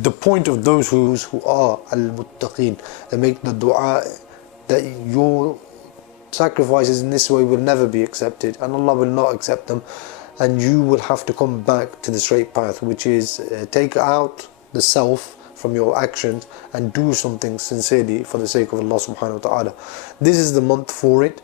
The point of those who are al-muttaqeen, they make the dua that your sacrifices in this way will never be accepted and Allah will not accept them, and you will have to come back to the straight path, which is take out the self from your actions and do something sincerely for the sake of Allah subhanahu wa ta'ala. This is the month for it.